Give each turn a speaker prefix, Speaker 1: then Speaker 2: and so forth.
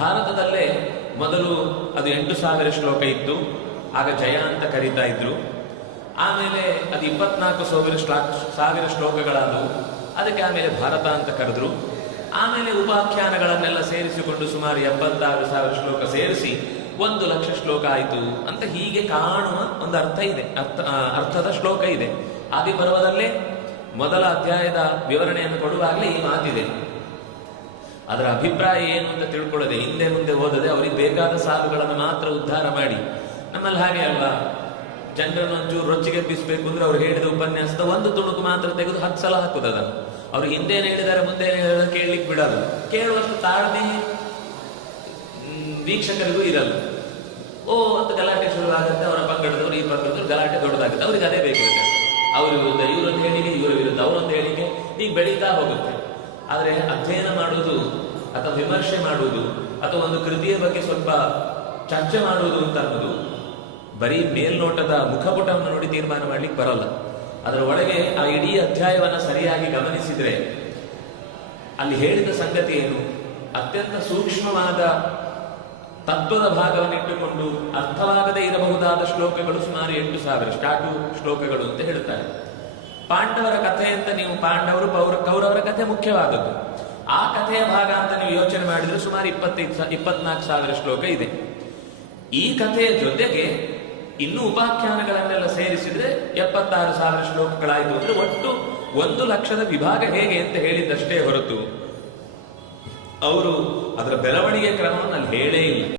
Speaker 1: ಭಾರತದಲ್ಲೇ ಮೊದಲು ಅದು ಎಂಟು ಸಾವಿರ ಶ್ಲೋಕ ಇತ್ತು. ಆಗ ಜಯ ಅಂತ ಕರೀತಾ ಇದ್ರು. ಆಮೇಲೆ ಅದು ಇಪ್ಪತ್ನಾಲ್ಕು ಸಾವಿರ ಶ್ಲಾ- ಸಾವಿರ ಶ್ಲೋಕಗಳಾದವು. ಅದಕ್ಕೆ ಆಮೇಲೆ ಭಾರತ ಅಂತ ಕರೆದ್ರು. ಆಮೇಲೆ ಉಪಾಖ್ಯಾನಗಳನ್ನೆಲ್ಲ ಸೇರಿಸಿಕೊಂಡು ಸುಮಾರು ಎಪ್ಪತ್ತಾರು ಸಾವಿರ ಶ್ಲೋಕ ಸೇರಿಸಿ ಒಂದು ಲಕ್ಷ ಶ್ಲೋಕ ಆಯಿತು ಅಂತ ಹೀಗೆ ಕಾಣುವ ಒಂದು ಅರ್ಥ ಇದೆ. ಅರ್ಥ ಅರ್ಥದ ಶ್ಲೋಕ ಇದೆ. ಆದಿಪರ್ವದಲ್ಲೇ ಮೊದಲ ಅಧ್ಯಾಯದ ವಿವರಣೆಯನ್ನು ಕೊಡುವಾಗಲೇ ಈ ಮಾತಿದೆ. ಅದರ ಅಭಿಪ್ರಾಯ ಏನು ಅಂತ ತಿಳ್ಕೊಳ್ಳದೆ ಹಿಂದೆ ಮುಂದೆ ಓದದೆ ಅವರಿಗೆ ಬೇಕಾದ ಸಾಲುಗಳನ್ನು ಮಾತ್ರ ಉದ್ಧಾರ ಮಾಡಿ. ನಮ್ಮಲ್ಲಿ ಹಾಗೆ ಅಲ್ಲ ಜನರನ್ನು ಒಂಚೂರು ರೊಚ್ಚಿಗೆ ಎಬ್ಬಿಸ್ಬೇಕು ಅಂದ್ರೆ ಅವ್ರು ಹೇಳಿದ ಉಪನ್ಯಾಸದ ಒಂದು ತುಣುಕು ಮಾತ್ರ ತೆಗೆದು ಹತ್ತು ಸಲ ಹಾಕುದು ಅವ್ರು ಹಿಂದೇನು ಹೇಳಿದ್ದಾರೆ ಮುಂದೆ ಹೇಳಿದಾರೆ ಕೇಳಲಿಕ್ಕೆ ಬಿಡಲ್ಲ. ಕೇಳುವಷ್ಟು ತಾಳ್ಮೆ ವೀಕ್ಷಕರಿಗೂ ಇರಲ್ಲ. ಓ, ಅಂತ ಗಲಾಟೆ ಶುರುವಾಗುತ್ತೆ ಅವರ ಪಂಗಡದವರು ಈ ಪಂಗಡದವರು ಗಲಾಟೆ ದೊಡ್ಡದಾಗುತ್ತೆ. ಅವ್ರಿಗೆ ಅದೇ ಬೇಕು ಅವ್ರ ವಿರುದ್ಧ, ಇವರೊಂದು ಹೇಳಿಕೆ, ಇವರ ವಿರುದ್ಧ, ಅವರೊಂದು ಹೇಳಿಕೆ ಈಗ ಬೆಳೀತಾ ಹೋಗುತ್ತೆ. ಆದರೆ ಅಧ್ಯಯನ ಮಾಡುವುದು ಅಥವಾ ವಿಮರ್ಶೆ ಮಾಡುವುದು, ಅಥವಾ ಒಂದು ಕೃತಿಯ ಬಗ್ಗೆ ಸ್ವಲ್ಪ ಚರ್ಚೆ ಮಾಡುವುದು ಅಂತ ಅನ್ನೋದು ಬರೀ ಮೇಲ್ನೋಟದ ಮುಖಪುಟವನ್ನು ನೋಡಿ ತೀರ್ಮಾನ ಮಾಡ್ಲಿಕ್ಕೆ ಬರಲ್ಲ. ಅದರ ಒಳಗೆ ಆ ಇಡೀ ಅಧ್ಯಾಯವನ್ನ ಸರಿಯಾಗಿ ಗಮನಿಸಿದ್ರೆ ಅಲ್ಲಿ ಹೇಳಿದ ಸಂಗತಿ ಏನು? ಅತ್ಯಂತ ಸೂಕ್ಷ್ಮವಾದ ತತ್ವದ ಭಾಗವನ್ನು ಇಟ್ಟುಕೊಂಡು ಅರ್ಥವಾಗದೇ ಇರಬಹುದಾದ ಶ್ಲೋಕಗಳು ಸುಮಾರು ಎಂಟು ಸಾವಿರ ಸ್ಟಾಟು ಶ್ಲೋಕಗಳು ಅಂತ ಹೇಳ್ತಾರೆ. ಪಾಂಡವರ ಕಥೆ ಅಂತ ನೀವು ಪಾಂಡವರು, ಪೌರ, ಕೌರವರ ಕಥೆ ಮುಖ್ಯವಾದದ್ದು. ಆ ಕಥೆಯ ಭಾಗ ಅಂತ ನೀವು ಯೋಚನೆ ಮಾಡಿದ್ರೆ ಸುಮಾರು ಇಪ್ಪತ್ತೈದು ಇಪ್ಪತ್ನಾಲ್ಕು ಸಾವಿರ ಶ್ಲೋಕ ಇದೆ. ಈ ಕಥೆಯ ಜೊತೆಗೆ ಇನ್ನು ಉಪಾಖ್ಯಾನಗಳನ್ನೆಲ್ಲ ಸೇರಿಸಿದ್ರೆ ಎಪ್ಪತ್ತಾರು ಸಾವಿರ ಶ್ಲೋಕಗಳಾಯಿತು ಅಂದ್ರೆ ಒಟ್ಟು ಒಂದು ಲಕ್ಷದ ವಿಭಾಗ ಹೇಗೆ ಅಂತ ಹೇಳಿದ್ದಷ್ಟೇ ಹೊರತು. ಅವರು ಅದರ ಬೆಳವಣಿಗೆ ಕ್ರಮವನ್ನು ಅಲ್ಲಿ ಹೇಳೇ ಇಲ್ಲ.